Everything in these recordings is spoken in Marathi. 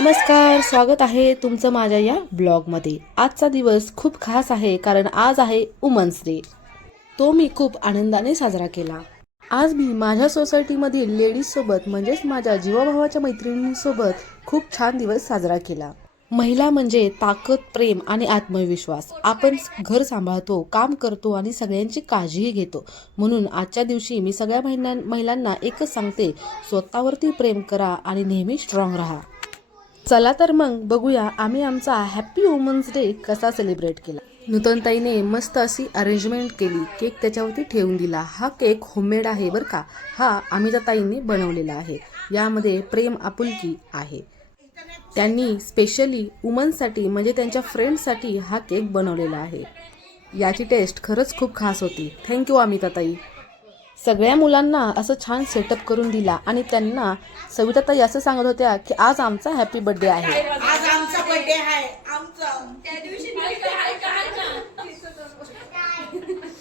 नमस्कार, स्वागत आहे तुमचं माझ्या या ब्लॉगमध्ये। आजचा दिवस खूप खास आहे कारण आज आहे वुमन्स डे। तो मी खूप आनंदाने साजरा केला। आज मी माझ्या सोसायटीमधील लेडीज सोबत म्हणजेच माझ्या जीवाभावाच्या मैत्रिणींसोबत खूप छान दिवस साजरा केला। महिला म्हणजे ताकद, प्रेम आणि आत्मविश्वास। आपण घर सांभाळतो, काम करतो आणि सगळ्यांची काळजीही घेतो। म्हणून आजच्या दिवशी मी सगळ्या महिलांना एकच सांगते, स्वतःवरती प्रेम करा आणि नेहमी स्ट्रॉंग राहा। चला तर मग बघूया आम्ही आमचा हॅपी वुमन्स डे कसा सेलिब्रेट केला। नूतनताईने मस्त अशी अरेंजमेंट केली, केक त्याच्यावरती ठेवून दिला। हा केक होममेड आहे बरं का, हा अमिताताईंनी बनवलेला आहे। यामध्ये प्रेम आपुलकी आहे। त्यांनी स्पेशली वुमन्ससाठी म्हणजे त्यांच्या फ्रेंड्ससाठी हा केक बनवलेला आहे। याची टेस्ट खरंच खूप खास होती। थँक्यू अमिताताई। सगळ्या मुलांना असं छान सेटअप करून दिला आणि त्यांना सविताताई असं सांगत होत्या की आज आमचा हॅपी बर्थडे आहे। आज आमचा बर्थडे आहे आमचा त्या दिवशी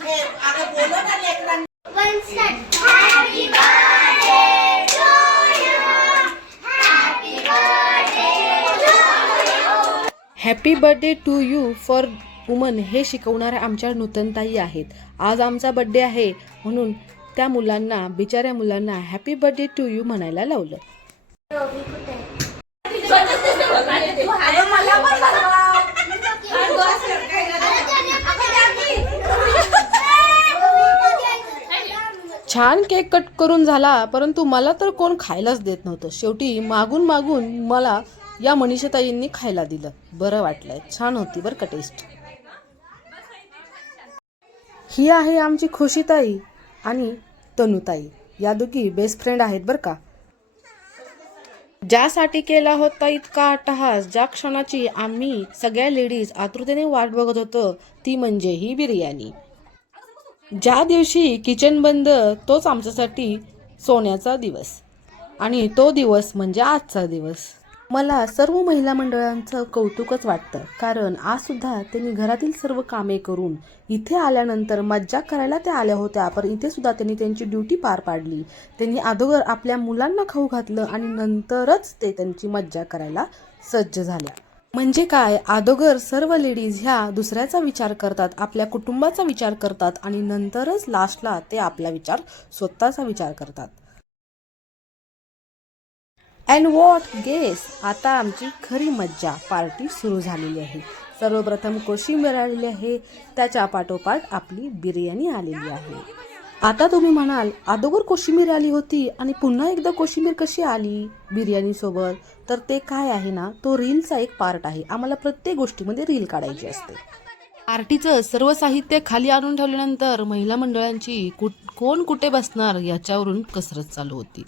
हे अरे बोलो ना लेकरांनी happy birthday to you happy birthday to you. Happy birthday to you for woman हे शिकवणाऱ्या आमच्या नूतनताई आहेत। आज आमचा बर्थडे आहे म्हणून त्या मुलांना, बिचाऱ्या मुलांना हॅपी बर्थडे टू यू म्हणायला लावलं। छान केक कट करून झाला, परंतु मला तर कोण खायलाच देत नव्हतं। शेवटी मागून मागून मला या मनीषाताईंनी खायला दिलं। बरं वाटलंय, छान होती बरं का टेस्ट। ही आहे आमची खुशीताई आणि तनुताई, या दोघी बेस्ट फ्रेंड आहेत बरं का। ज्यासाठी केला होता इतका अट्टहास, ज्या क्षणाची आम्ही सगळ्या लेडीज आतुरतेने वाट बघत होतो, ती म्हणजे ही बिर्याणी। ज्या दिवशी किचन बंद तोच आमच्यासाठी सोन्याचा दिवस, आणि तो दिवस म्हणजे आजचा दिवस। मला सर्व महिला मंडळांचं कौतुकच वाटतं, कारण आज सुद्धा त्यांनी घरातील सर्व कामे करून इथे आल्यानंतर मज्जा करायला त्या आल्या होत्या, पण इथे सुद्धा त्यांनी त्यांची ड्युटी पार पाडली। त्यांनी अगोदर आपल्या मुलांना खाऊ घातलं आणि नंतरच ते त्यांची मज्जा करायला सज्ज झाल्या। म्हणजे काय, अगोदर सर्व लेडीज ह्या दुसऱ्याचा विचार करतात, आपल्या कुटुंबाचा विचार करतात आणि नंतरच लास्टला ते आपला विचार, स्वतःचा विचार करतात। अँड व्हॉट गेस, आता आमची खरी मज्जा पार्टी सुरू झालेली आहे। सर्वप्रथम कोशिंबीर आलेली आहे, त्याच्या पाठोपाठ आपली बिर्याणी आलेली आहे। आता तुम्ही म्हणाल, अगोदर कोशिंबीर आली होती आणि पुन्हा एकदा कोशिंबीर कशी आली बिर्याणी सोबत? तर ते काय आहे ना, तो रीलचा एक पार्ट आहे। आम्हाला प्रत्येक गोष्टीमध्ये रील काढायची असते। पार्टीचं सर्व साहित्य खाली आणून ठेवल्यानंतर महिला मंडळांची कोण कुठे बसणार याच्यावरून कसरत चालू होती।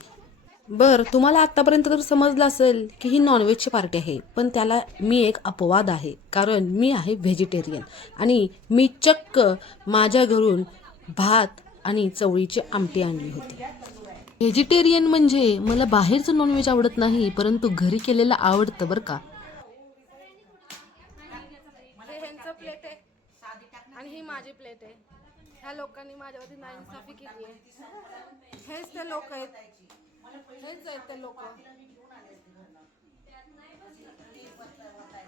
बर, तुम्हाला आतापर्यंत तर समजलं असेल की ही नॉनव्हेजची पार्टी आहे, पण त्याला मी एक अपवाद आहे, कारण मी आहे व्हेजिटेरियन आणि मी चक्क माझ्या घरून भात आणि चवळीची आमटी आणली होती। व्हेजिटेरियन म्हणजे मला बाहेरचं नॉनव्हेज आवडत नाही, परंतु घरी केलेलं आवडतं बरं का। हे ह्यांचं प्लेट आहे आणि ही माझी प्लेट आहे। ह्या लोकांनी माझ्यावरती नाइंसाफी केली आहे। हेच ते लोक आहेत, हेच आहेत ते लोक।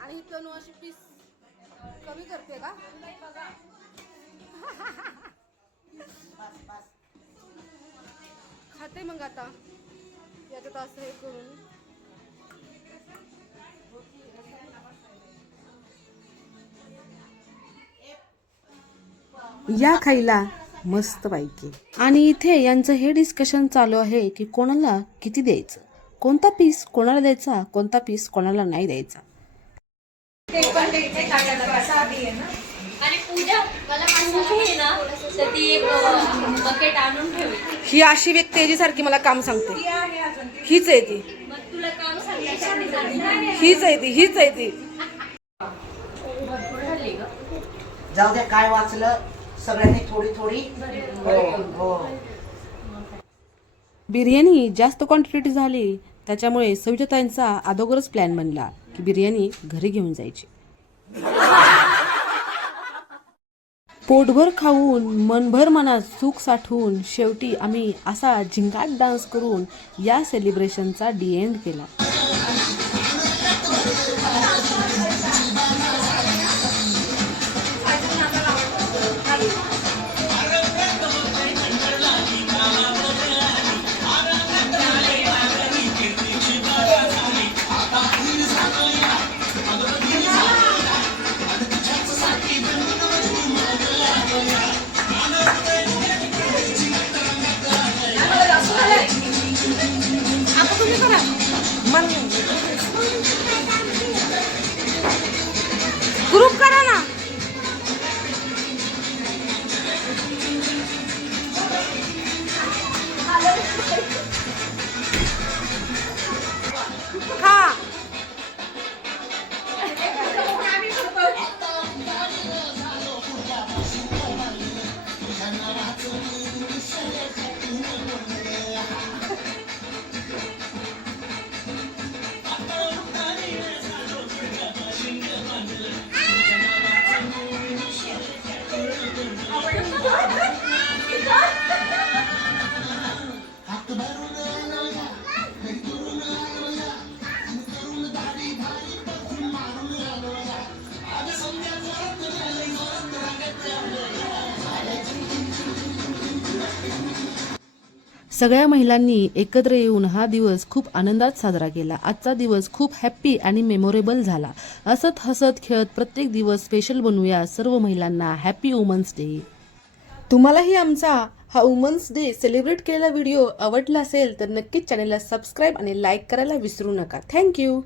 आणि ही तनू अशी पीस कमी करते का? खाते मग आता याच्यात असं हे करून। या खायला मस्त पैकी। आणि इथे यांचं हे डिस्कशन चालू आहे की कोणाला किती द्यायचं, कोणता पीस कोणाला द्यायचा, कोणता पीस कोणाला नाही द्यायचा। आणि पूजा मला माहिती ना, तर ती एक बकेट आणून ठेवली। ही अशी व्यक्ती आहे जी सारखी मला काम सांगते। हीच आहे ती, मग तुला काम सांगितलं, हीच आहे ती, हीच आहे ती। जाऊ दे, काय वाचलं सगळ्यांनी थोडी थोडी। हो बिर्याणी जास्त क्वांटिटी झाली, त्याच्यामुळे सविताताईंचा अगोदरच प्लॅन बनला की बिर्याणी घरी घेऊन जायची। पोटभर खाऊन मनभर मनात सुख साठवून शेवटी आम्ही असा झिंगाट डान्स करून या सेलिब्रेशनचा डी एंड केला। आता तुम्ही करा ग्रुप करा ना. खा. सगळ्या महिलांनी एकत्र येऊन हा दिवस खूप आनंदात साजरा केला. आजचा दिवस खूप हॅप्पी आणि मेमोरेबल झाला. असत हसत खेळत प्रत्येक दिवस स्पेशल बनवूया सर्व महिलांना. Happy women's day. तुम्हालाही आमचा हा वुमन्स डे सेलिब्रेट केलेला व्हिडिओ आवडला असेल तर नक्कीच चॅनलला सबस्क्राईब आणि लाईक करायला विसरू नका. थँक्यू.